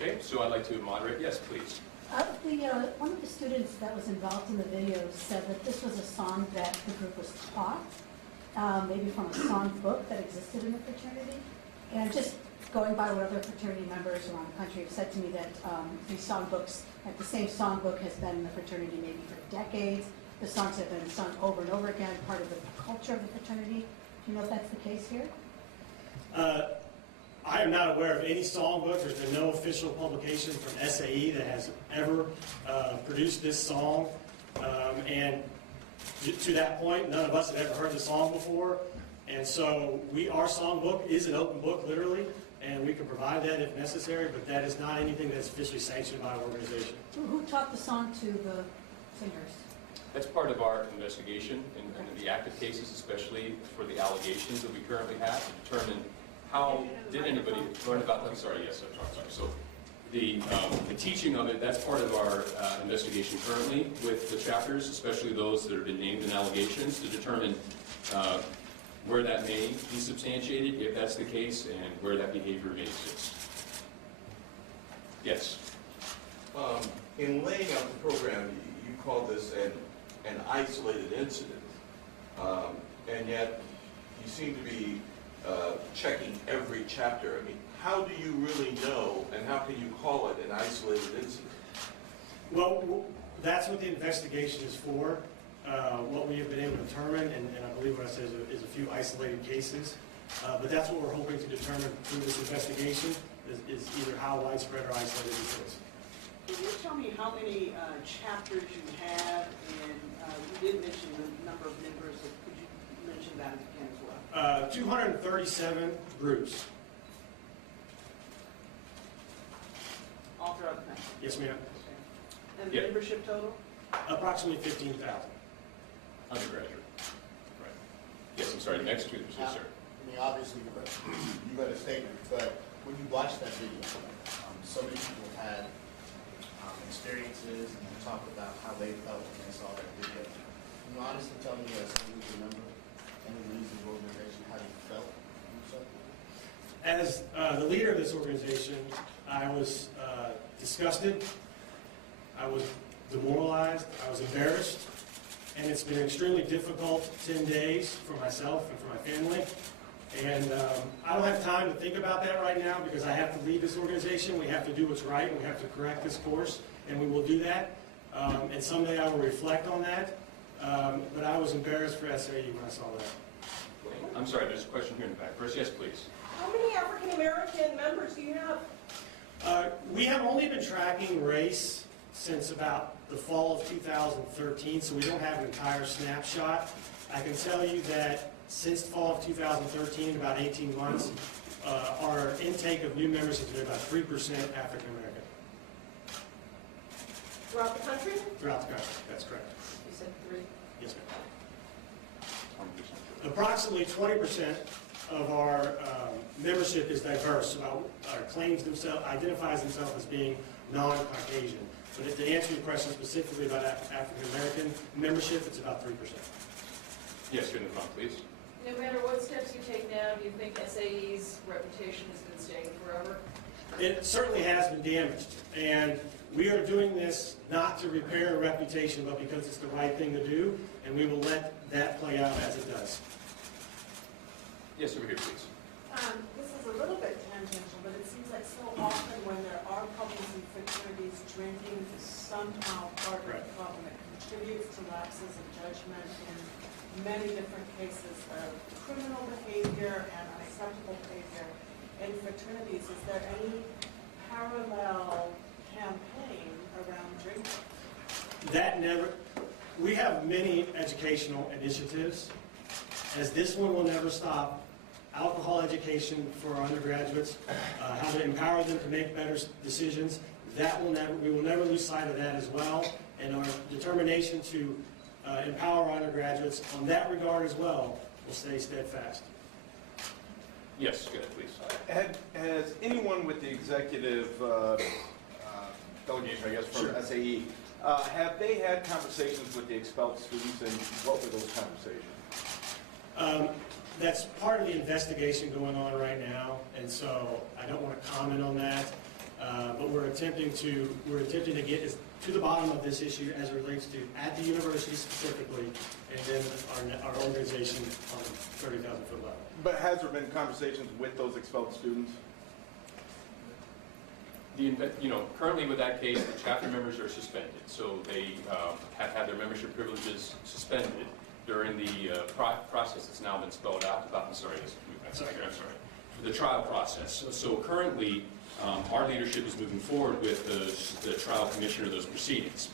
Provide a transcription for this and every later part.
Okay, so I'd like to moderate. Yes, please. One of the students that was involved in the video said that this was a song that the group was taught, maybe from a song book that existed in the fraternity. And just going by what other fraternity members around the country have said to me that these songbooks, like the same songbook has been in the fraternity maybe for decades. The songs have been sung over and over again, part of the culture of the fraternity. Do you know if that's the case here? I am not aware of any songbook. There's been no official publication from SAE that has ever produced this song. And to that point, none of us have ever heard the song before. And so our songbook is an open book, literally, and we can provide that if necessary, but that is not anything that's officially sanctioned by our organization. Who taught the song to the singers? That's part of our investigation in the active cases, especially for the allegations that we currently have, to determine how did anybody learn about them. Sorry, yes, I'm sorry. So the teaching of it, that's part of our investigation currently with the chapters, especially those that have been named in allegations, to determine where that may be substantiated, if that's the case, and where that behavior may exist. Yes? In laying out the program, you called this an isolated incident, and yet you seem to be checking every chapter. I mean, how do you really know, and how can you call it an isolated incident? Well, that's what the investigation is for. What we have been able to determine, and I believe what I said is a few isolated cases, but that's what we're hoping to determine through this investigation, is either how widespread or isolated it is. Can you tell me how many chapters you have, and you did mention the number of members, so could you mention that again as well? 237 groups. All throughout the country? Yes, ma'am. Okay. And the membership total? Approximately 15,000. Undergraduate. Right. Yes, I'm sorry. Next to it, yes, sir. I mean, obviously, you read a statement, but when you watch that video, so many people had experiences and you talked about how they felt when they saw that video. Can you honestly tell me, as someone who's a member and who leads the organization, how you felt yourself? As the leader of this organization, I was disgusted, I was demoralized, I was embarrassed, and it's been an extremely difficult 10 days for myself and for my family. And I don't have time to think about that right now because I have to lead this organization. We have to do what's right, and we have to correct this course, and we will do that. And someday I will reflect on that. But I was embarrassed for SAE when I saw that. I'm sorry, there's a question here in the back. First, yes, please. How many African American members do you have? We have only been tracking race since about the fall of 2013, so we don't have an entire snapshot. I can tell you that since the fall of 2013, about 18 months, our intake of new members has been about 3% African American. Throughout the country? Throughout the country, that's correct. You said 3. Yes, ma'am. 20%. Approximately 20% of our membership is diverse. So identifies themselves as being non-Caucasian. But if to answer your question specifically about African American membership, it's about 3%. Yes, here in the front, please. No matter what steps you take now, do you think SAE's reputation has been staying forever? It certainly has been damaged. And we are doing this not to repair a reputation, but because it's the right thing to do, and we will let that play out as it does. Yes, over here, please. This is a little bit tangential, but it seems like so often when there are couples and fraternities, drinking is somehow part of the problem. It contributes to lapses of judgment in many different cases of criminal behavior and unacceptable behavior in fraternities. Is there any parallel campaign around drinking? We have many educational initiatives, as this one will never stop. Alcohol education for our undergraduates, how to empower them to make better decisions. We will never lose sight of that as well, and our determination to empower our undergraduates on that regard as well will stay steadfast. Yes, go ahead, please. Has anyone with the executive delegation, I guess, from Sure. SAE, have they had conversations with the expelled students, and what were those conversations? That's part of the investigation going on right now, and so I don't want to comment on that. But attempting to get to the bottom of this issue as it relates to at the university specifically, and then our organization on 30,000-foot level. But has there been conversations with those expelled students? Currently with that case, the chapter members are suspended, so they have had their membership privileges suspended during the process that's now been spelled out about. I'm sorry, for the trial process. So currently, our leadership is moving forward with the trial commission of those proceedings.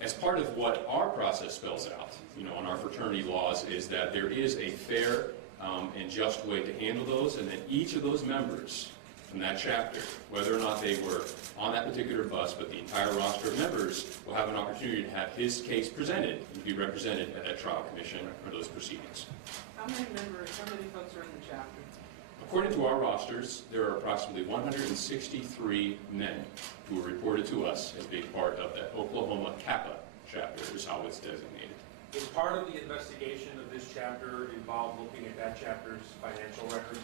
As part of what our process spells out, on our fraternity laws, is that there is a fair and just way to handle those, and that each of those members from that chapter, whether or not they were on that particular bus, but the entire roster of members will have an opportunity to have his case presented and be represented at that trial commission or those proceedings. How many folks are in the chapter? According to our rosters, there are approximately 163 men who were reported to us as being part of that Oklahoma Kappa chapter, is how it's designated. Is part of the investigation of this chapter involved looking at that chapter's financial records?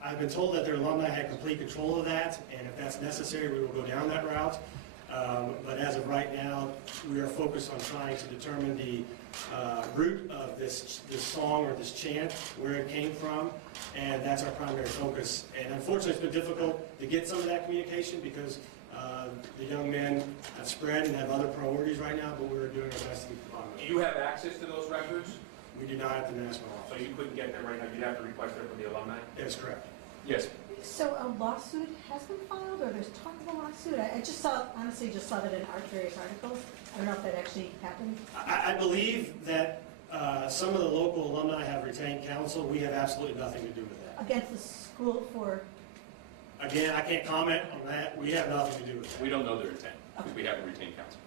I've been told that their alumni had complete control of that, and if that's necessary, we will go down that route. But as of right now, we are focused on trying to determine the root of this song or this chant, where it came from, and that's our primary focus. And unfortunately, it's been difficult to get some of that communication because the young men have spread and have other priorities right now, but we're doing our best to get the bottom of Do it. you have access to those records? We do not at the national So office. you couldn't get them right now, you'd have to request them from the alumni? That's correct. Yes. So a lawsuit has been filed, or there's talk of a lawsuit? I just honestly saw that in various articles. I don't know if that actually happened. I believe that some of the local alumni have retained counsel. We have absolutely nothing to do with that. Against the school for, Again, I can't comment on that. We have nothing to do with that. We don't know their intent because we haven't retained counsel.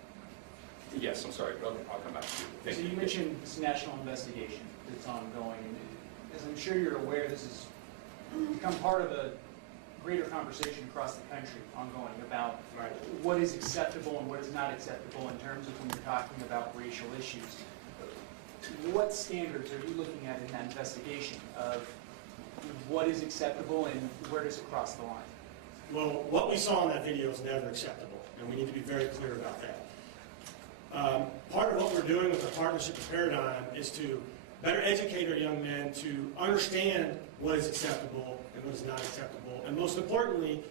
Yes, I'm sorry. I'll come back to you. Thank So you mentioned this national investigation that's ongoing. As I'm sure you're aware, this has become part of a greater conversation across the country ongoing about what is acceptable and what is not acceptable in terms of when you're talking about racial issues. What standards are you looking at in that investigation of what is acceptable and where does it cross the line? Well, what we saw in that video is never acceptable, and we need to be very clear about that. Part of what we're doing with the Partnership of Paradigm is to better educate our young men to understand what is acceptable and what is not acceptable, and most importantly,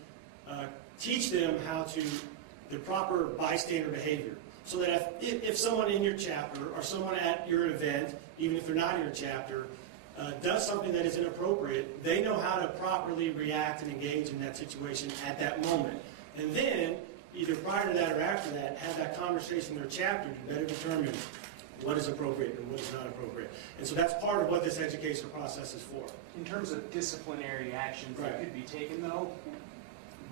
teach them the proper bystander behavior. So that if someone in your chapter or someone at your event, even if they're not in your chapter, does something that is inappropriate, they know how to properly react and engage in that situation at that moment. And then, either prior to that or after that, have that conversation in their chapter to better determine what is appropriate and what is not appropriate. And so that's part of what this educational process is for. In terms of disciplinary actions Right. that could be taken, though,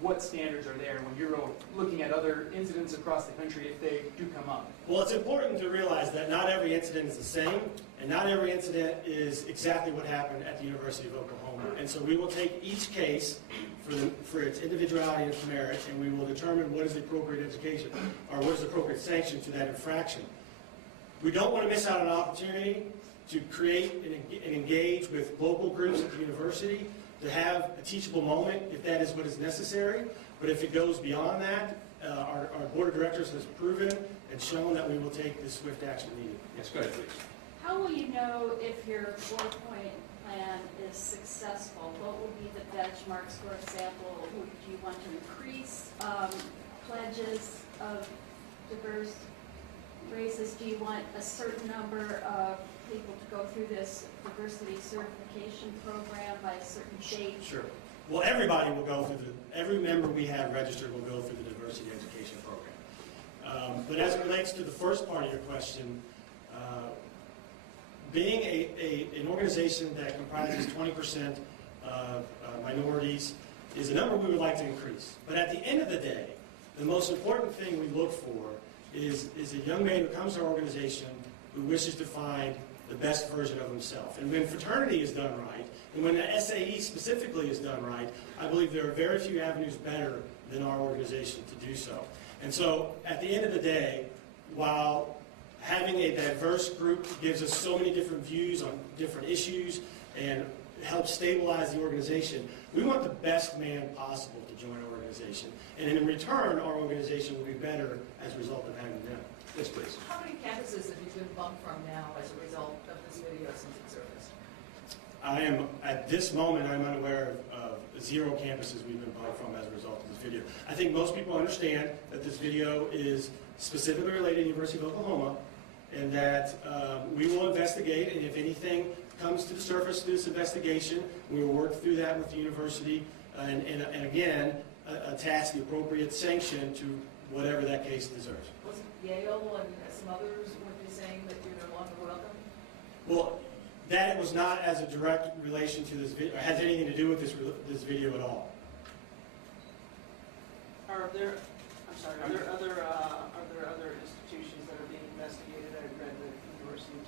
what standards are there when you're looking at other incidents across the country if they do come up? Well, it's important to realize that not every incident is the same, and not every incident is exactly what happened at the University of Oklahoma. And so we will take each case for its individuality and its merit, and we will determine what is the appropriate education, or what is the appropriate sanction to that infraction. We don't want to miss out on an opportunity to create and engage with local groups at the university, to have a teachable moment if that is what is necessary. But if it goes beyond that, our board of directors has proven and shown that we will take the swift action needed. Yes, go ahead, please. How will you know if your 4-point plan is successful? What will be the benchmarks? For example, do you want to increase pledges of diverse races? Do you want a certain number of people to go through this diversity certification program by a certain date? Sure. Well, everybody will go through every member we have registered will go through the diversity education program. But as it relates to the first part of your question, being an organization that comprises 20% of minorities is a number we would like to increase. But at the end of the day, the most important thing we look for is a young man who comes to our organization who wishes to find the best version of himself. And when fraternity is done right, and when the SAE specifically is done right, I believe there are very few avenues better than our organization to do so. And so, at the end of the day, while having a diverse group gives us so many different views on different issues and help stabilize the organization. We want the best man possible to join our organization, and in return, our organization will be better as a result of having them. Yes, please. How many campuses have you been bumped from now as a result of this video since it surfaced? I am, at this moment, I'm unaware of 0 campuses we've been bumped from as a result of this video. I think most people understand that this video is specifically related to the University of Oklahoma, and that we will investigate, and if anything comes to the surface through this investigation, we will work through that with the university, and again, attach the appropriate sanction to whatever that case deserves. Was Yale and some others, were they saying that you're no longer welcome? Well, that was not as a direct relation to this video, or has anything to do with this video at all. Are there other institutions that are being investigated? I read the University of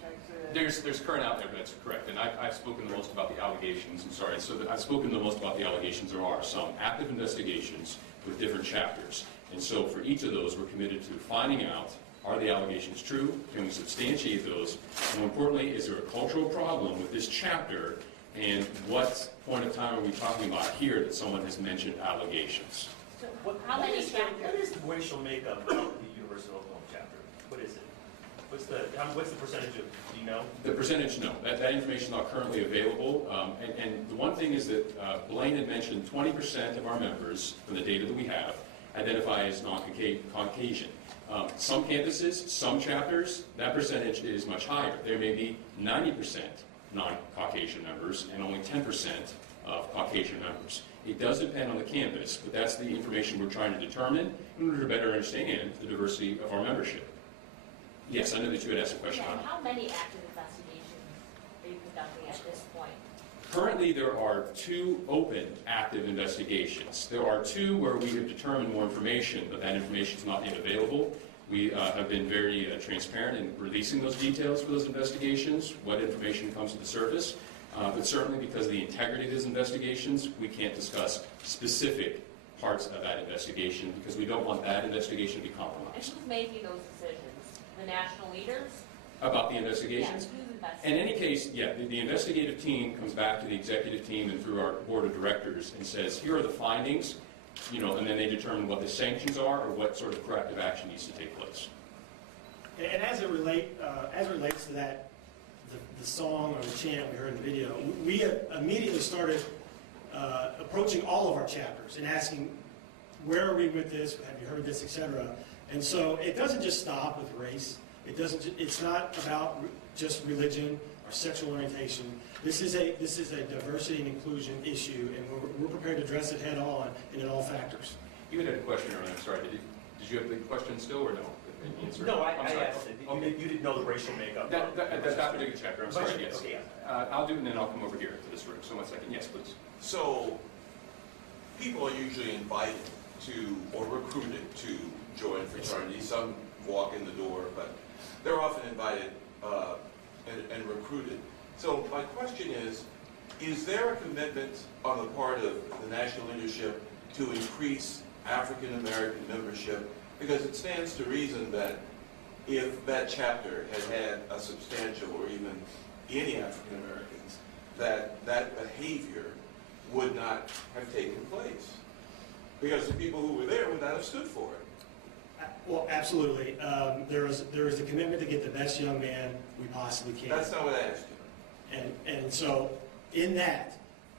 Texas. There's current out there, that's correct, and I've spoken the most about the allegations, I've spoken the most about the allegations. There are some active investigations with different chapters, and so for each of those, we're committed to finding out, are the allegations true? Can we substantiate those? And more importantly, is there a cultural problem with this chapter, and what point of time are we talking about here that someone has mentioned allegations? How many What is the racial makeup of the University of Oklahoma chapter? What is it? What's the percentage of, do you know? The percentage, no. That information is not currently available. And the one thing is that Blaine had mentioned 20% of our members, from the data that we have, identify as non-Caucasian. Some campuses, some chapters, that percentage is much higher. There may be 90% non-Caucasian members and only 10% of Caucasian members. It does depend on the campus, but that's the information we're trying to determine in order to better understand the diversity of our membership. Yes, I know that you had asked a question on And how many active investigations are you conducting at this point? Currently, there are 2 open active investigations. There are 2 where we have determined more information, but that information is not yet available. We have been very transparent in releasing those details for those investigations, what information comes to the surface. But certainly because of the integrity of those investigations, we can't discuss specific parts of that investigation because we don't want that investigation to be And compromised. who's making those decisions? The national leaders? About the investigations? Yeah, who's In investigating? any case, yeah, the investigative team comes back to the executive team and through our board of directors and says, here are the findings, and then they determine what the sanctions are or what sort of corrective action needs to take place. And as it relates to that, the song or the chant we heard in the video, we immediately started approaching all of our chapters and asking, where are we with this? Have you heard this, etc. And so it doesn't just stop with race. It's not about just religion or sexual orientation. This is a diversity and inclusion issue, and we're prepared to address it head on and in all factors. You had a question earlier, I'm sorry, did you have the question still or no? No, I I'm sorry. asked it. You didn't know the racial makeup. That particular chapter, I'm sorry, yes. Okay. I'll do it and then I'll come over here to this room. So 1 second, yes, please. So, people are usually invited to, or recruited to join fraternities. Some walk in the door, but they're often invited and recruited. So my question is there a commitment on the part of the national leadership to increase African American membership? Because it stands to reason that if that chapter had a substantial, or even any African Americans, that behavior would not have taken place. Because the people who were there would not have stood for it. Well, absolutely. There is a commitment to get the best young man we possibly can. That's not what I asked you. And so in that,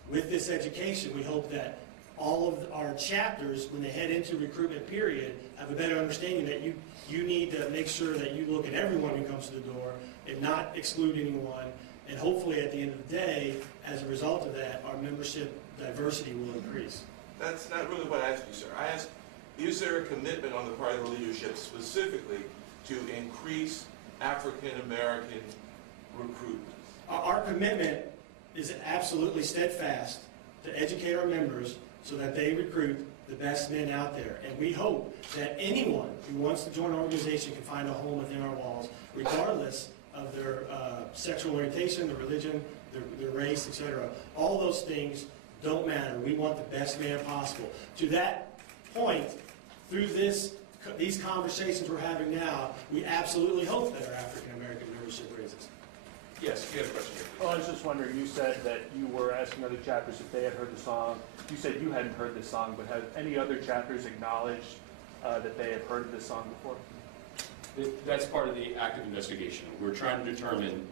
with this education, we hope that all of our chapters, when they head into recruitment period, have a better understanding that you need to make sure that you look at everyone who comes to the door and not exclude anyone. And hopefully at the end of the day, as a result of that, our membership diversity will increase. That's not really what I asked you, sir. I asked, is there a commitment on the part of the leadership specifically to increase African American recruitment? Our commitment is absolutely steadfast to educate our members so that they recruit the best men out there. And we hope that anyone who wants to join our organization can find a home within our walls, regardless of their sexual orientation, their religion, their race, etc. All those things don't matter. We want the best man possible. To that point, through these conversations we're having now, we absolutely hope that our African American membership raises. Yes, you had a question here. Oh, I was just wondering, you said that you were asking other chapters if they had heard the song. You said you hadn't heard the song, but have any other chapters acknowledged that they have heard this song before? That's part of the active investigation. We're trying to determine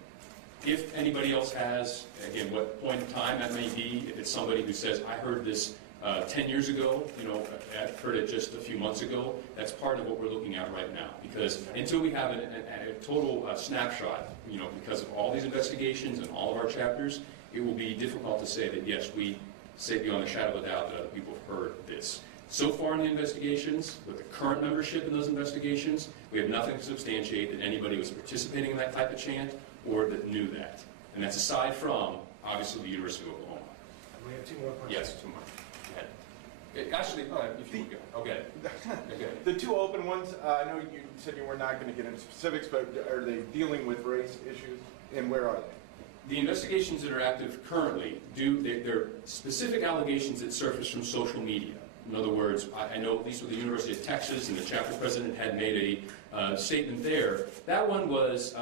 if anybody else has, again, what point in time that may be. If it's somebody who says, I heard this 10 years ago, I heard it just a few months ago, that's part of what we're looking at right now. Because until we have a total snapshot, because of all these investigations and all of our chapters, it will be difficult to say that, yes, we say beyond a shadow of a doubt that other people have heard this. So far in the investigations, with the current membership in those investigations, we have nothing to substantiate that anybody was participating in that type of chant or that knew that. And that's aside from, obviously, the University of Oklahoma. We have 2 more questions. Yes, 2 more. Go ahead. Actually, if you would go. Okay. Okay. The 2 open ones, I know you said you were not going to get into specifics, but are they dealing with race issues, and where are they? The investigations that are active currently they're specific allegations that surface from social media. In other words, I know at least with the University of Texas, and the chapter president had made a statement there. That one was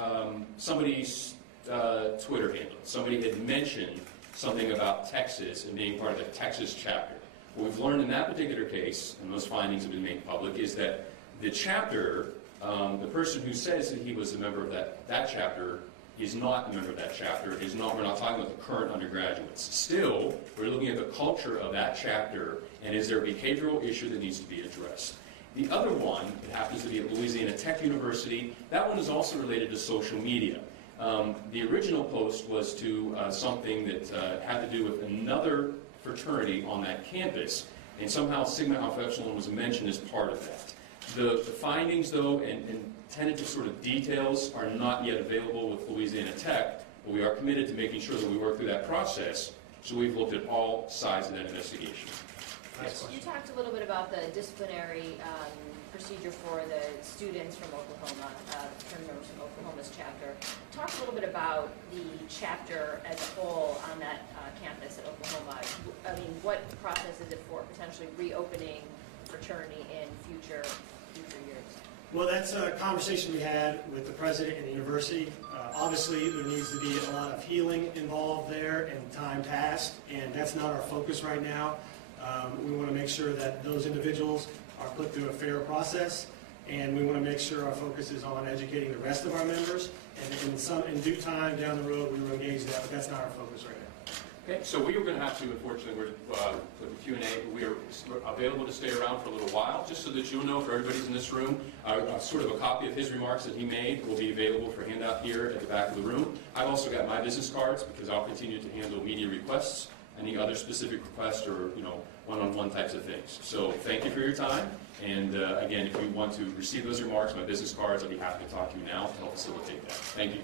somebody's Twitter handle. Somebody had mentioned something about Texas and being part of the Texas chapter. What we've learned in that particular case, and those findings have been made public, is that the chapter, the person who says that he was a member of that chapter, is not a member of that chapter. We're not talking about the current undergraduates. Still, we're looking at the culture of that chapter, and is there a behavioral issue that needs to be addressed? The other one, it happens to be at Louisiana Tech University. That one is also related to social media. The original post was to something that had to do with another fraternity on that campus, and somehow Sigma Alpha Epsilon was mentioned as part of that. The findings, though, and tentative sort of details are not yet available with Louisiana Tech, but we are committed to making sure that we work through that process, so we've looked at all sides of that investigation. Yes. You talked a little bit about the disciplinary procedure for the students from Oklahoma, fraternity members from Oklahoma's chapter. Talk a little bit about the chapter as a whole on that campus at Oklahoma. I mean, what process is it for potentially reopening fraternity in future years? Well, that's a conversation we had with the president and the university. Obviously, there needs to be a lot of healing involved there and time passed, and that's not our focus right now. We want to make sure that those individuals are put through a fair process, and we want to make sure our focus is on educating the rest of our members, and in due time down the road we will engage that, but that's not our focus right now. Okay, so we are going to have to, unfortunately, with the Q&A, but we are available to stay around for a little while, just so that you'll know, for everybody's in this room, sort of a copy of his remarks that he made will be available for handout here at the back of the room. I've also got my business cards, because I'll continue to handle media requests, any other specific requests, or one-on-one types of things. So thank you for your time, and again, if you want to receive those remarks, my business cards, I'll be happy to talk to you now to help facilitate that. Thank you.